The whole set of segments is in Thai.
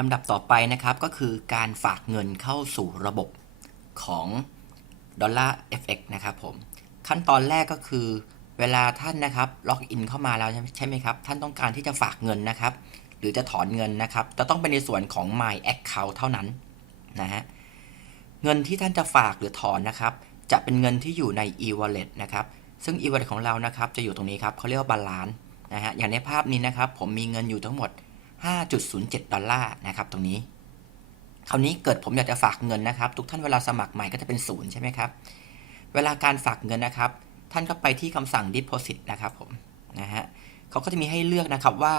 ลำดับต่อไปนะครับก็คือการฝากเงินเข้าสู่ระบบของดอลลาร์ FX นะครับผม ขั้นตอนแรกก็คือ เวลาท่านนะครับล็อกอินเข้ามาแล้วใช่ไหมครับ ท่านต้องการที่จะฝากเงินนะครับ หรือจะถอนเงินนะครับ จะต้องเป็นในส่วนของ My Account เท่านั้นนะฮะเงินที่ท่านจะฝากหรือถอนนะครับ จะเป็นเงินที่อยู่ใน e-wallet นะครับ ซึ่ง e-wallet ของเรานะครับจะอยู่ตรงนี้ครับเขาเรียกว่าบาลานซ์นะฮะอย่างในภาพนี้นะครับ ผมมีเงินอยู่ทั้งหมด 5.07 ดอลลาร์นะครับตรงนี้ คราวนี้เกิดผมอยากจะฝากเงินนะครับ ทุกท่านเวลาสมัครใหม่ก็จะเป็นศูนย์ใช่ไหมครับ เวลาการฝากเงินนะครับ ท่านก็ไปที่คำสั่ง deposit นะครับผมนะฮะเขาก็จะมีให้เลือกนะครับว่า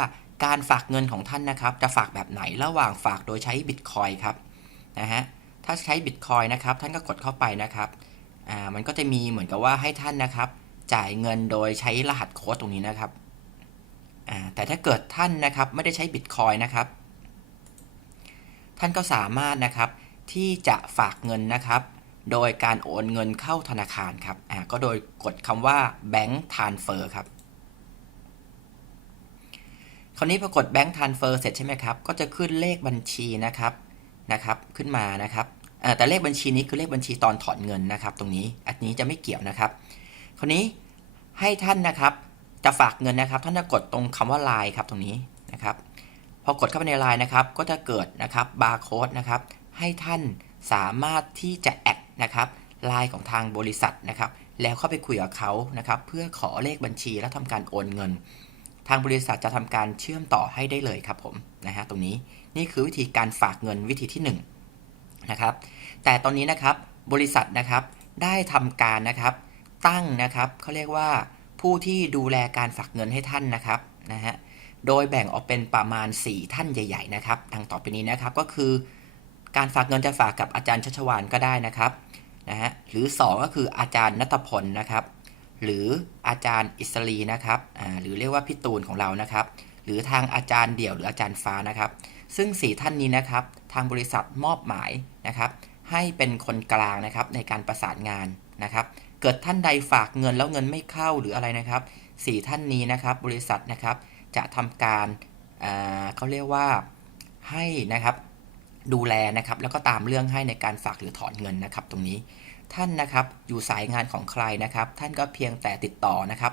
การฝากเงินของท่านนะครับ จะฝากแบบไหนระหว่างฝากโดยใช้ Bitcoin ครับนะฮะถ้าใช้ Bitcoin นะครับ ท่านก็กดเข้าไปนะครับอ่ามันก็จะมีเหมือนกับว่าให้ท่านนะครับ จ่ายเงินโดยใช้รหัสโค้ดตรงนี้นะครับ แต่ถ้าเกิดท่านนะครับไม่ได้ใช้ Bitcoin นะครับ ท่านก็สามารถนะครับที่จะฝากเงินนะครับ โดยการโอนเงินเข้าธนาคารครับอ่าก็โดยกดคำว่า Bank Transfer ครับคราวนี้พอกด Bank Transfer เสร็จใช่ไหมครับ ก็จะขึ้นเลขบัญชีนะครับนะครับ ขึ้นมานะครับแต่เลขบัญชีนี้คือเลขบัญชีตอนถอนเงินนะครับ ตรงนี้อันนี้จะไม่เกี่ยวนะครับ คราวนี้ให้ท่านนะครับ จะฝากเงินนะครับ ท่านจะกดตรงคำว่า Line ครับตรงนี้นะครับ พอกดเข้าไปใน Line นะครับ ก็จะเกิดนะครับบาร์โค้ดนะครับ ให้ท่านสามารถที่จะแอดนะครับไลน์ของทางบริษัทนะครับ แล้วเข้าไปคุยกับเขานะครับ เพื่อขอเลขบัญชีแล้วทำการโอนเงิน ทางบริษัทจะทำการเชื่อมต่อให้ได้เลยครับผมนะฮะตรงนี้นี่คือวิธีการฝากเงินวิธีที่1นงนะครับ แต่ตอนนี้นะครับบริษัทนะครับได้ทำการนะครับตั้งนะครับเขาเรียกว่า ผู้ที่ดูแลการฝากเงินให้ท่านนะครับนะฮะโดยแบ่งออกเป็นประมาณ 4 ท่านใหญ่ ๆ นะครับดังต่อไปนี้นะครับก็คือ การฝากเงินจะฝากกับอาจารย์ชัชวานก็ได้นะครับนะฮะหรือ 2 ก็คืออาจารย์นัทพลนะครับหรืออาจารย์อิสรีนะครับอ่าหรือเรียกว่าพี่ตูนของเรานะครับ หรือทางอาจารย์เดี่ยวหรืออาจารย์ฟ้านะครับ ซึ่ง 4 ท่านนี้นะครับ ทางบริษัทมอบหมายนะครับ ให้เป็นคนกลางนะครับในการประสานงานนะครับ เกิดท่านใดฝากเงินแล้วเงินไม่เข้าหรืออะไรนะครับสี่ท่านนี้นะครับบริษัทนะครับจะทำการอ่าเขาเรียกว่าให้นะครับดูแลนะครับแล้วก็ตามเรื่องให้ในการฝากหรือถอนเงินนะครับ ตรงนี้ท่านนะครับอยู่สายงานของใครนะครับ ท่านก็เพียงแต่ติดต่อนะครับ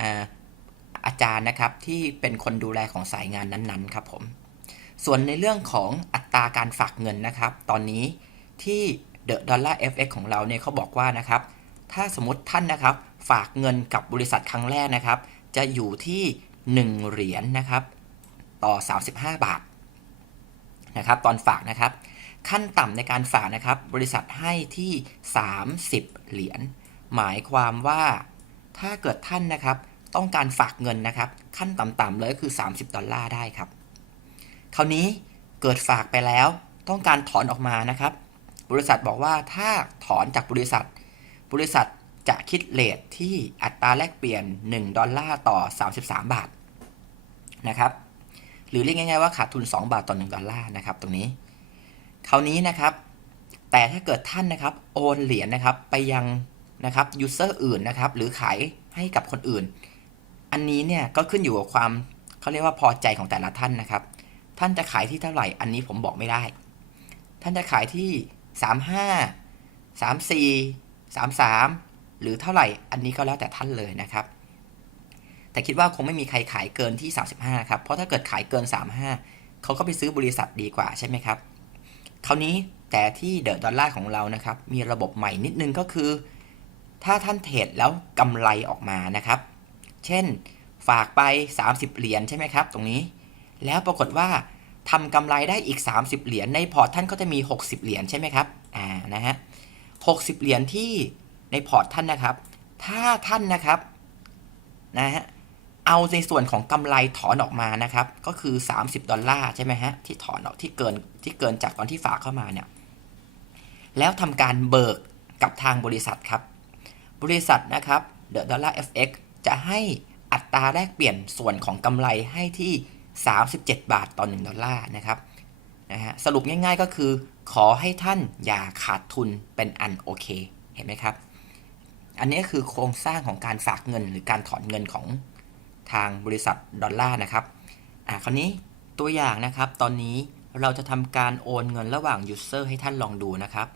อาอาจารย์นะครับที่เป็นคนดูแลของสายงานนั้นๆครับผมส่วนในเรื่องของอัตราการฝากเงินนะครับ ตอนนี้ที่ The Dollar FX ของเราเนี่ยเขาบอกว่านะครับ ถ้าสมมติท่านนะครับ ฝากเงินกับบริษัทครั้งแรกนะครับ จะอยู่ที่ 1 เหรียญนนะครับ ต่อ 35 บาทนะครับ ตอนฝากนะครับ ขั้นต่ำในการฝากนะครับ บริษัทให้ที่ 30 เหรียญหมายความว่าถ้าเกิดท่านนะครับ ต้องการฝากเงินนะครับ ขั้นต่ำๆเลยก็คือ 30 ดอลลาร์ได้ครับ คราวนี้เกิดฝากไปแล้ว ต้องการถอนออกมานะครับ บริษัทบอกว่าถ้าถอนจากบริษัท บริษัทจะคิดเลทที่อัตราแลกเปลี่ยน 1 ดอลลาร์ต่อ 33 บาทนะครับหรือเรียกง่ายๆว่าขาดทุน 2 บาทต่อ 1 ดอลลาร์นะครับตรงนี้ คราวนี้นะครับ แต่ถ้าเกิดท่านนะครับโอนเหรียญนะครับไปยังนะครับยูเซอร์อื่นนะครับหรือขายให้กับคนอื่น อันนี้เนี่ยก็ขึ้นอยู่กับความเขาเรียกว่าพอใจของแต่ละท่านนะครับ ท่านจะขายที่เท่าไหร่อันนี้ผมบอกไม่ได้ ท่านจะขายที่ 35 34 33 หรือเท่าไหร่อันนี้ก็แล้วแต่ท่านเลยนะครับ แต่คิดว่าคงไม่มีใครขายเกินที่ 35 ครับ เพราะถ้าเกิดขายเกิน 35 เขาก็ไปซื้อบริษัทดีกว่าใช่ไหมครับ คราวนี้แต่ที่เดอะดอลลาร์ของเรานะครับ มีระบบใหม่นิดนึงก็คือ ถ้าท่านเทรดแล้วกำไรออกมานะครับ เช่นฝากไป 30 เหรียญใช่ไหมครับ ตรงนี้ แล้วปรากฏว่าทำกำไรได้อีก 30 เหรียญในพอร์ตท่านก็จะมี 60 เหรียญใช่ไหมครับ อ่า นะฮะ 60 เหรียญที่ในพอร์ตท่านนะครับ ถ้าท่านนะครับนะฮะเอาในส่วนของกำไรถอนออกมานะครับ ก็คือ 30 ดอลลาร์ใช่ไหมฮะที่ถอนออกที่เกินที่เกินจากตอนที่ฝากเข้ามาเนี่ยแล้วทำการเบิกกับทางบริษัทครับ บริษัทนะครับ The Dollar FX จะให้อัตราแลกเปลี่ยนส่วนของกำไรให้ที่ 37 บาทต่อ 1 ดอลลาร์นะครับ นะฮะสรุปง่ายๆก็คือ ขอให้ท่านอย่าขาดทุนเป็นอันโอเค เห็นไหมครับ อันนี้คือโครงสร้างของการฝากเงินหรือการถอนเงินของทางบริษัทดอลลาร์นะครับอ่าคราวนี้ตัวอย่างนะครับ ตอนนี้เราจะทำการโอนเงินระหว่าง user ให้ท่านลองดูนะครับ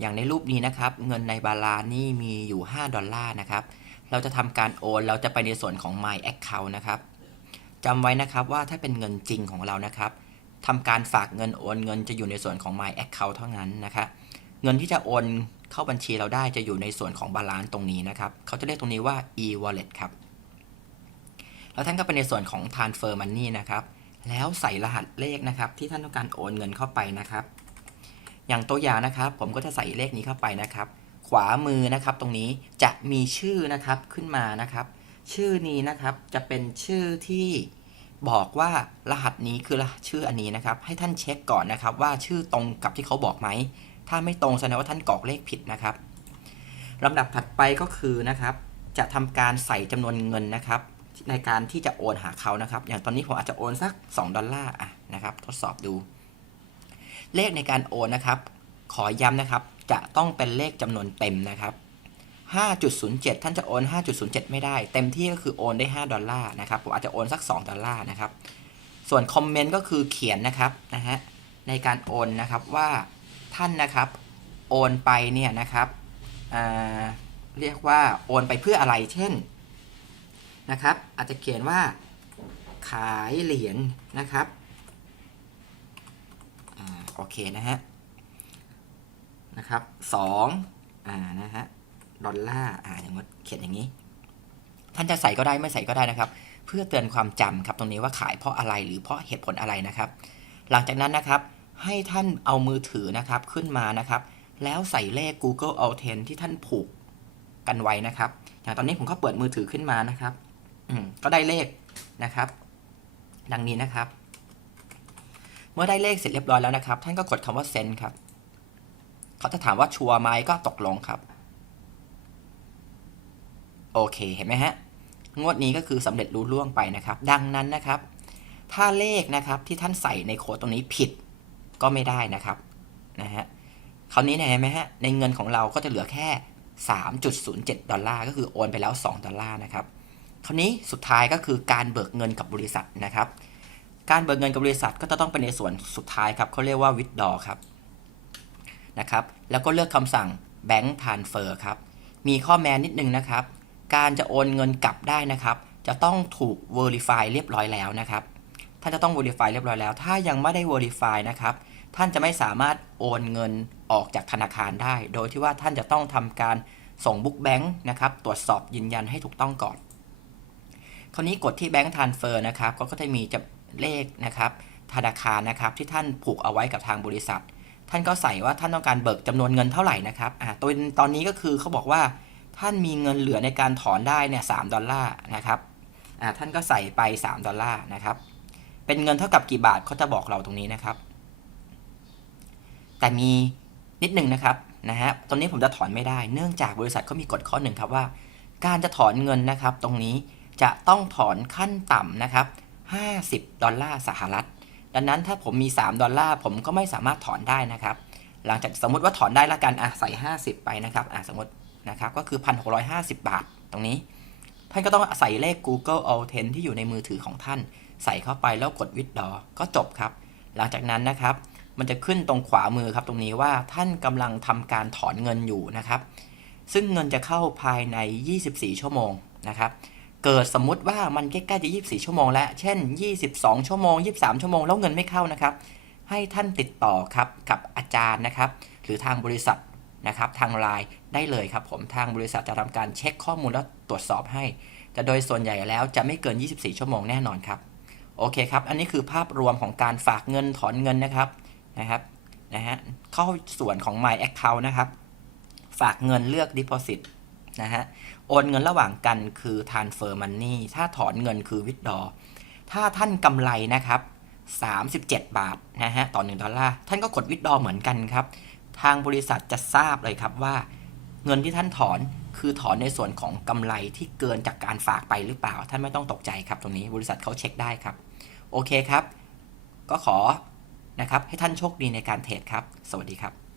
อย่างในรูปนี้นะครับ เงินในบาลานี่มีอยู่ 5 ดอลลาร์นะครับ เราจะทำการโอน เราจะไปในส่วนของ my account นะครับจำไว้นะครับว่าถ้าเป็นเงินจริงของเรานะครับ ทำการฝากเงินโอนเงินจะอยู่ในส่วนของ my account เท่านั้นนะครับเงินที่จะโอนเข้าบัญชีเราได้จะอยู่ในส่วนของบาลานซ์ตรงนี้นะครับ เขาจะเรียกตรงนี้ว่า e-wallet ครับ แล้วท่านก็ไปในส่วนของ transfer money นะครับ แล้วใส่รหัสเลขนะครับ ที่ท่านต้องการโอนเงินเข้าไปนะครับ อย่างตัวอย่างนะครับ ผมก็จะใส่เลขนี้เข้าไปนะครับ ขวามือนะครับ ตรงนี้จะมีชื่อนะครับขึ้นมานะครับ ชื่อนี้นะครับจะเป็นชื่อที่ บอกว่ารหัสนี้คือรหัสชื่ออันนี้นะครับ ให้ท่านเช็คก่อนนะครับ ว่าชื่อตรงกับที่เขาบอกไหม ถ้าไม่ตรงแสดงว่าท่านกรอกเลขผิดนะครับลำดับถัดไปก็คือนะครับ จะทำการใส่จำนวนเงินนะครับ ในการที่จะโอนหาเขานะครับ อย่างตอนนี้ผมอาจจะโอนสัก 2 ดอลลาร์อะนะครับ ทดสอบดู เลขในการโอนนะครับ ขอย้ำนะครับ จะต้องเป็นเลขจำนวนเต็มนะครับ 5.07 ท่านจะโอน 5.07 ไม่ได้ เต็มที่ก็คือโอนได้ 5 ดอลลาร์นะครับผมอาจจะโอนสัก 2 ดอลลาร์นะครับ ส่วนคอมเมนต์ก็คือเขียนนะครับนะฮะในการโอนนะครับว่าท่านนะครับโอนไปเนี่ยนะครับอ่าเรียกว่าโอนไปเพื่ออะไรเช่นนะครับ อาจจะเขียนว่าขายเหรียญนะครับอโอเคนะฮะนะครับสองอ่านะฮะ ดอลลาร์อ่าอย่างนี้เขียนอย่างนี้ ท่านจะใส่ก็ได้ไม่ใส่ก็ได้นะครับ เพื่อเตือนความจำครับตรงนี้ว่าขายเพราะอะไรหรือเพราะเหตุผลอะไรนะครับ หลังจากนั้นนะครับให้ท่านเอามือถือนะครับขึ้นมานะครับ แล้วใส่เลข Google Authent ที่ท่านผูกกันไว้นะครับ อย่างตอนนี้ผมก็เปิดมือถือขึ้นมานะครับ อืมก็ได้เลขนะครับ ดังนี้นะครับ เมื่อได้เลขเสร็จเรียบร้อยแล้วนะครับ ท่านก็กดคำว่า send ครับเขาจะถามว่าชัวร์ไหมก็ตกลงครับ โอเคเห็นไหมฮะ งวดนี้ก็คือสำเร็จรู้ล่วงไปนะครับ ดังนั้นนะครับ ถ้าเลขนะครับที่ท่านใส่ในโค้ดตรงนี้ผิดก็ไม่ได้นะครับนะฮะคราวนี้เห็นไหมฮะในเงินของเราก็จะเหลือแค่ 3.07 ดอลลาร์ก็คือโอนไปแล้ว 2 ดอลลาร์นะครับคราวนี้สุดท้ายก็คือการเบิกเงินกับบริษัทนะครับ การเบิกเงินกับบริษัทก็จะต้องเป็นในส่วนสุดท้ายครับเขาเรียกว่า withdraw ครับนะครับ แล้วก็เลือกคำสั่ง bank transfer ครับ มีข้อแม้นิดนึงนะครับ การจะโอนเงินกลับได้นะครับ จะต้องถูก verify เรียบร้อยแล้วนะครับ ท่านจะต้อง verify เรียบร้อยแล้ว ถ้ายังไม่ได้ verify นะครับ ท่านจะไม่สามารถโอนเงินออกจากธนาคารได้ โดยที่ว่าท่านจะต้องทำการส่งบุ๊กแบงค์นะครับ ตรวจสอบยืนยันให้ถูกต้องก่อน คราวนี้กดที่ Bank Transfer นะครับ ก็จะมีจะเลขนะครับ ธนาคารนะครับที่ท่านผูกเอาไว้กับทางบริษัท ท่านก็ใส่ว่าท่านต้องการเบิกจำนวนเงินเท่าไหร่นะครับอ่าตัวตอนนี้ก็คือเขาบอกว่า ท่านมีเงินเหลือในการถอนได้เนี่ยสดอลลาร์นะครับท่านก็ใส่ไป 3 ดอลลาร์นะครับ เป็นเงินเท่ากับกี่บาทเขาจะบอกเราตรงนี้นะครับ แต่มีนิดหนึ่งนะครับนะฮะตอนนี้ผมจะถอนไม่ได้ เนื่องจากบริษัทเขามีกฎข้อหนึ่งครับว่า การจะถอนเงินนะครับ ตรงนี้จะต้องถอนขั้นต่ำนะครับ 50 ดอลลาร์สหรัฐ ดังนั้นถ้าผมมี 3 ดอลลาร์ผมก็ไม่สามารถถอนได้นะครับ หลังจากสมมติว่าถอนได้ละกันอะใส่ 50 ไปนะครับอะสมมติ นะครับก็คือ 1,650 บาทตรงนี้ ท่านก็ต้องใส่เลข Google Authent ที่อยู่ในมือถือของท่าน ใส่เข้าไปแล้วกด withdraw ก็จบครับ หลังจากนั้นนะครับ มันจะขึ้นตรงขวามือครับตรงนี้ว่าท่านกำลังทำการถอนเงินอยู่นะครับ ซึ่งเงินจะเข้าภายใน 24 ชั่วโมงนะครับเกิดสมมุติว่ามันใกล้ๆจะ 24 ชั่วโมงแล้ว เช่น 22 ชั่วโมง 23 ชั่วโมง แล้วเงินไม่เข้านะครับ ให้ท่านติดต่อครับกับอาจารย์นะครับ หรือทางบริษัท นะครับทางไลน์ได้เลยครับผมทางบริษัทจะทำการเช็คข้อมูลแล้วตรวจสอบให้ แต่โดยส่วนใหญ่แล้วจะไม่เกิน 24 ชั่วโมงแน่นอนครับโอเคครับ อันนี้คือภาพรวมของการฝากเงินถอนเงินนะครับนะครับนะฮะเข้าส่วนของ My Account นะครับ ฝากเงินเลือก Deposit นะฮะโอนเงินระหว่างกันคือ Transfer Money ถ้าถอนเงินคือ Withdraw ถ้าท่านกำไรนะครับ 37 บาทนะฮะต่อ 1 ดอลลาร์ ท่านก็กด Withdraw เหมือนกันครับ ทางบริษัทจะทราบเลยครับว่า เงินที่ท่านถอนคือถอนในส่วนของกำไรที่เกินจากการฝากไปหรือเปล่า ท่านไม่ต้องตกใจครับ ตรงนี้บริษัทเขาเช็คได้ครับ โอเคครับ ก็ขอนะครับให้ท่านโชคดีในการเทรดครับ สวัสดีครับ